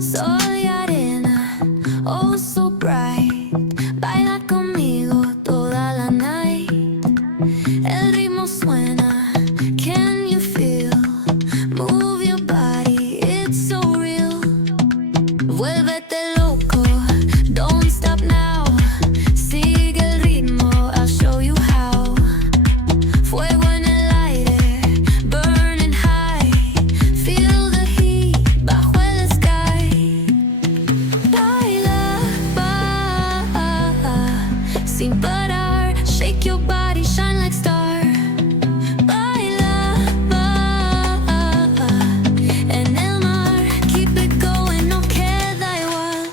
Soy arena, oh so bright. Baila conmigo toda la night. El ritmo suena, can you feel? Move your body, it's so real. Vuélvete loco, don't stop now. Sigue el ritmo, I'll show you how. Fuego en el aire, burning high. Feel the heat bajo el sky. Baila, sin parar. Shake your body, shine like star. Baila, en el mar. Keep it going, no queda igual.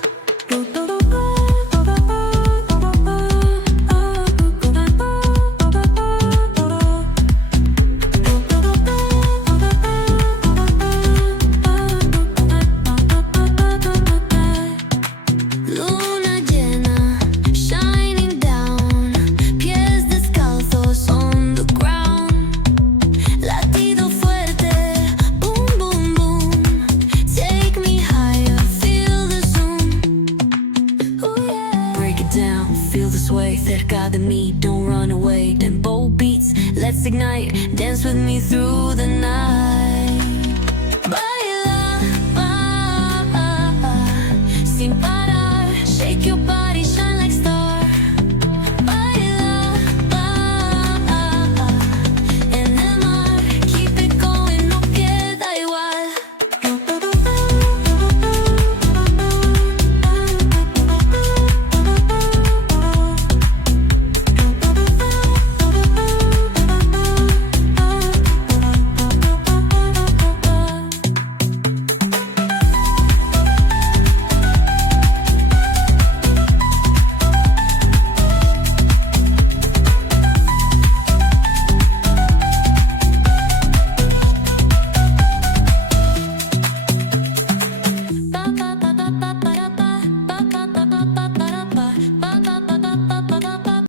Luna llena, shining down. Pies descalzos on the ground. Latido fuerte, boom, boom, boom. Take me higher, feel the zoom. Ooh, yeah. Break it down, feel the sway. Cerca de mí, don't run away. Tempo beats, let's ignite. Dance with me through the night.